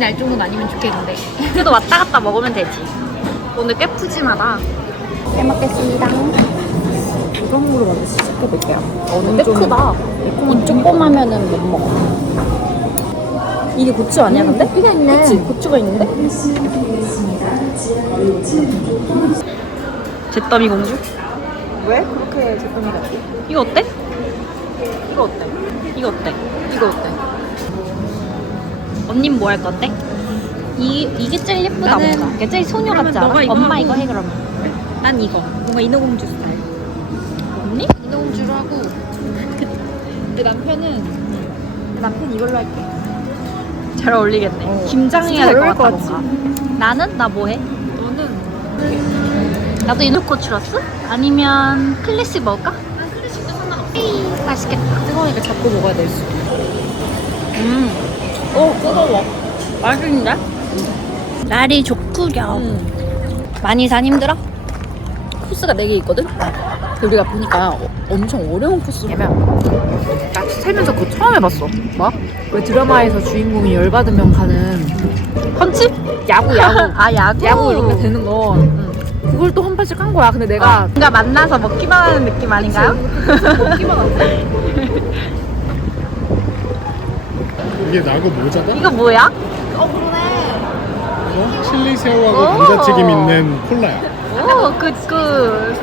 정도는 아니면 좋겠는데. 그래도 왔다 갔다 먹으면 되지. 오늘 꽤 푸짐하다. 잘 먹겠습니다. 우동으로 먼저 시켜볼게요. 꽤 크다. 조그마면은 못 먹어. 이게 고추 아니야 근데? 고추가 있네. 그치 고추가 있는데? 잿더미 공주? 왜 그렇게 제품이 같지? 이거 어때? 이거 어때? 이거 어때? 이거 어때? 언닌 뭐 할 건데? 이 이게 제일 예쁘다 나는- 뭔가. 이게 제일 소녀 그러면 같지 않아? 이거 엄마 하고. 이거 해 그러면. 난 이거. 뭔가 인어공주 스타일. 언니? 인어공주로 하고. 내 남편은 내 남편 이걸로 할게. 잘 어울리겠네. 어, 김장해야 진짜 될 것 어울릴 같다 것 같지? 뭔가. 나는 나 뭐 해? 너는 나도 이노코 추러스? 아니면 클래식 먹을까? 난 클래식도 상관없어. 맛있겠다. 뜨거우니까 잡고 먹어야 될 수. 음. 오, 뜨거워. 맛있는데? 날이 좋구려. 많이 산 힘들어? 코스가 4개 있거든? 우리가 보니까 어- 엄청 어려운 코스로 면나 살면서 그거 처음 해봤어 뭐? 왜 드라마에서 주인공이 열받으면 가는 펀치? 야구 야구 아, 야구. 야구 이렇게 되는 거 응. 그걸 또한 번씩 한 거야 근데 내가 뭔가 만나서 먹기만 하는 느낌 아닌가요? 먹기만 하고 이게 나고 모자다? 이거 뭐야? 어? 칠리 새우하고 오. 감자튀김 있는 콜라야. 오, 굿, 굿.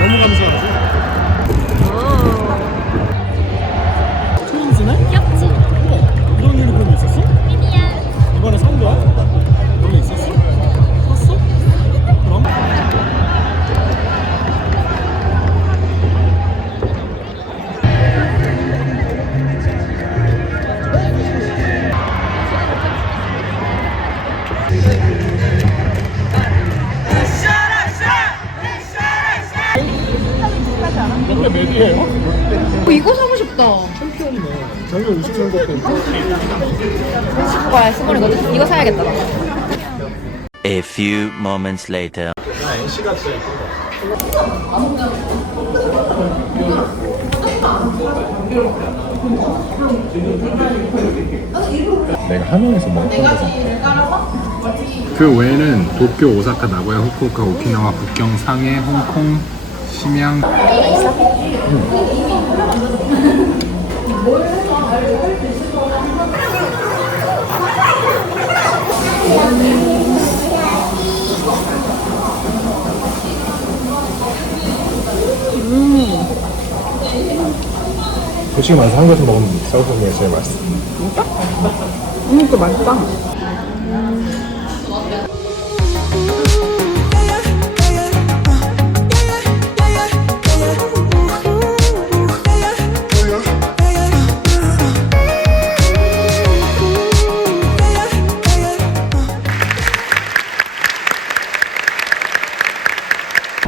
너무 감사하지? 트 어, 이거 사고 싶다 챔피언이네. 작년 우승한 것도 있고. 거야 스몰이거든? 이거 사야겠다 나 A few moments later. 내가 하노이에서 먹었던 거잖아. 그 외에는 도쿄, 오사카, 나고야, 후쿠오카, 오키나와, 북경, 상해, 홍콩, 심양. 솔직히 말해서 한국에서 먹은 쌀국수 중에 제일 맛있어. 음, 또 맛있다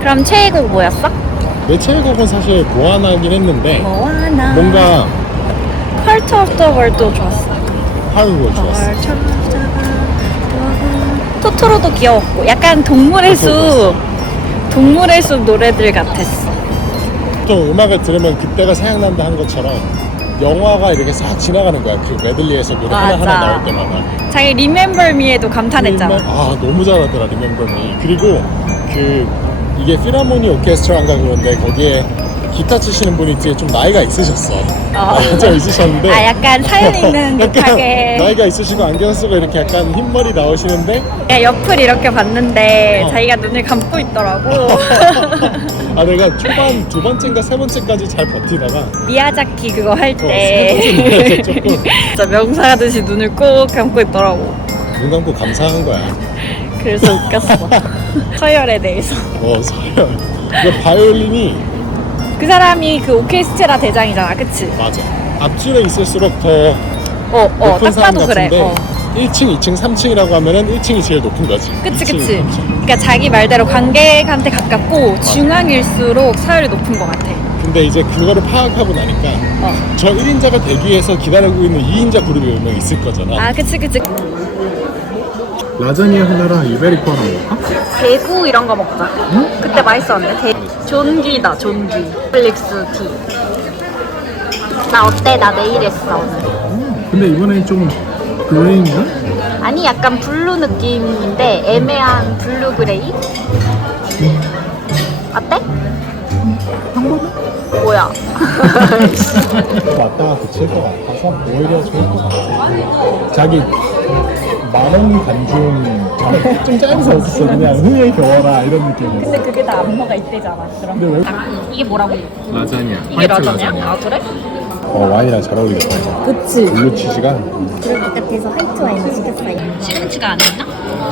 그럼 최애곡 뭐였어? 내 최애곡은 사실 모아나긴 했는데 모아나. 뭔가 컬처 오브 더 월도 좋았어. 하루가 좋았어. 토토로도 귀여웠고 약간 동물의 숲 동물의 숲 노래들 같았어. 좀 음악을 들으면 그때가 생각난다 한 것처럼 영화가 이렇게 싹 지나가는 거야. 그 메들리에서 노래 맞아. 하나하나 나올 때마다. 자기 Remember Me에도 감탄했잖아. 아 너무 잘하더라 리멤버 미. 그리고 그 이게 피라모니 오케스트라인가 그런데 거기에 기타 치시는 분이 뒤에 좀 나이가 있으셨어. 어. 진짜 있으셨는데. 아 약간 사연 있는 약간 듯하게 나이가 있으시고 안경 쓰고 이렇게 약간 흰머리 나오시는데 야, 옆을 이렇게 봤는데 어. 자기가 눈을 감고 있더라고. 아 내가 초반 두 번째인가 세 번째까지 잘 버티다가 미야자키 그거 할 어, 세때 번째는 조금 진짜 명사하듯이 눈을 꼭 감고 있더라고. 눈 감고 감사한 거야. 그래서 웃겼어. 서열에 대해서. 어 서열. 그 바이올린이 그 사람이 그 오케스트라 대장이잖아, 그치? 맞아. 앞줄에 있을수록 더 어, 어, 높은 딱 사람 봐도 그래. 같은데 어. 1층, 2층, 3층이라고 하면은 1층이 제일 높은 거지. 그치, 2층이, 그치. 3층. 그러니까 자기 말대로 관객한테 가깝고 중앙일수록 서열이 높은 것 같아. 근데 이제 그거를 파악하고 나니까 어. 저 1인자가 대기해서 기다리고 있는 2인자 그룹이 몇 명 있을 거잖아. 아, 그치, 그치. 라자니아 하나랑 이베리코 하나 먹을까? 대구 이런 거 먹자. 그때 맛있었는데. 대... 존기다 존기 넷플릭스 티. 나 어때? 나 내일 했어 오늘. 근데 이번엔 좀 그레이인가? 아니 약간 블루 느낌인데 애매한 블루 그레이? 어때? 뭐야? 왔다가 그칠 것 같아서 오히려 좋을 것 같아. 자기 만원 간중 좀- 좀 짧아서 없었어. 그냥 흥에 겨워라 이런 느낌이었어. 근데 그게 다 안무가 이때잖아. 그럼 근데 왜? 이게 뭐라고? 라자냐. 이게 라자냐? 아 그래? 어 와인이랑 잘 어울리겠다. 그치. 블루 치즈가 그럼 바깥에서 화이트 와인 시켰어요. 시금치가 아니었나?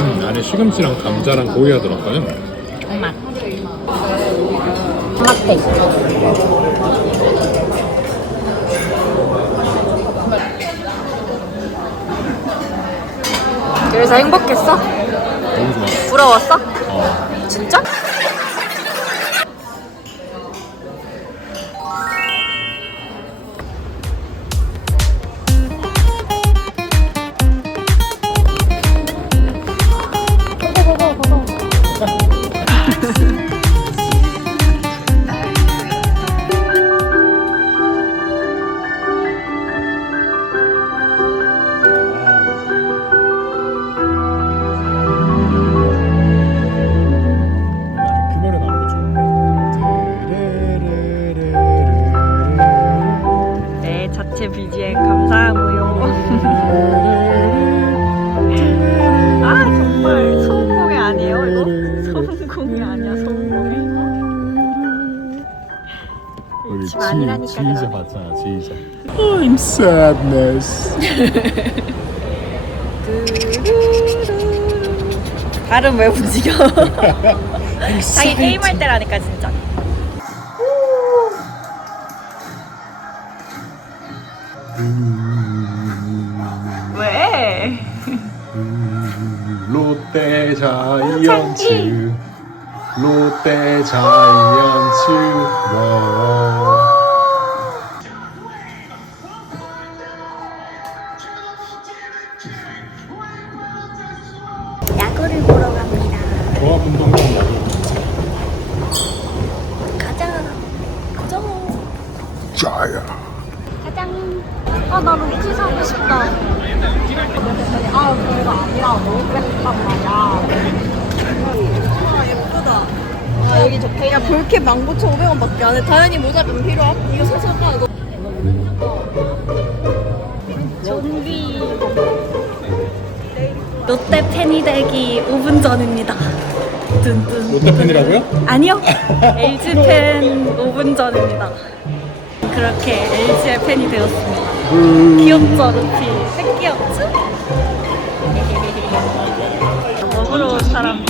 음, 안에 시금치랑 감자랑 고기가 들었거든. 엄마. 토마테. 그래서 행복했어? 너무 좋았어. 부러웠어? 어. 진짜? 지, 지휘자. 봤잖아, 지휘자. I'm sadness. 발음 왜 움직여? 자기 게임할 때라니까, 진짜. 왜? 롯데 자이언츠 롯데 자이언츠 뭐 운동장 야구 가자. 가자. 자야. 아, 나 로키 사고 싶다. 아, 그거 아니라 너무 예쁘단 말이야. 아, 여기 적혀. 야, 볼캡 19,500원 밖에 안 해. 당연히 모자면 필요함? 이거 사서 봐. 이거. 좀비. 롯데 팬이 되기 5분 전입니다. 뚠뚠. 롯데 팬이라고요? 아니요. LG 팬 5분 전입니다. 그렇게 LG의 팬이 되었습니다. 귀엽죠, 루피? 새끼였죠? 먹으러 온 사람.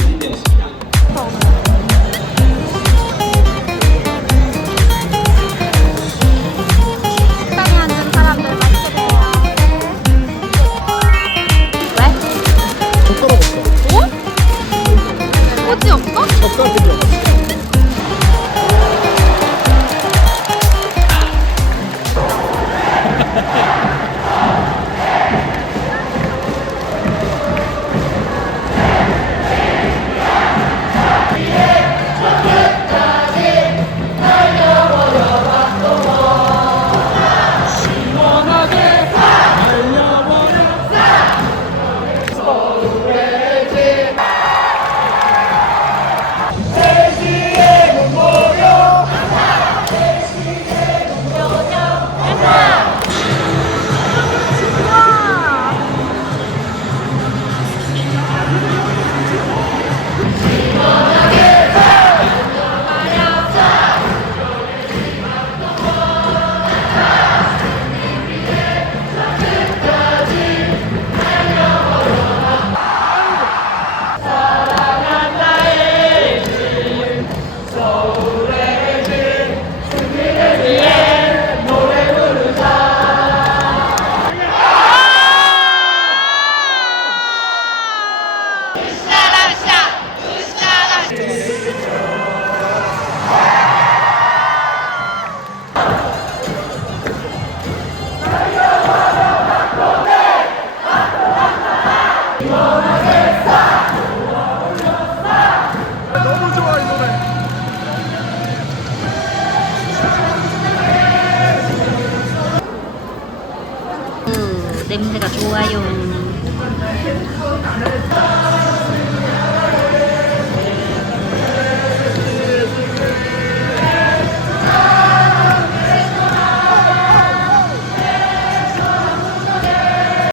냄새가 좋아요.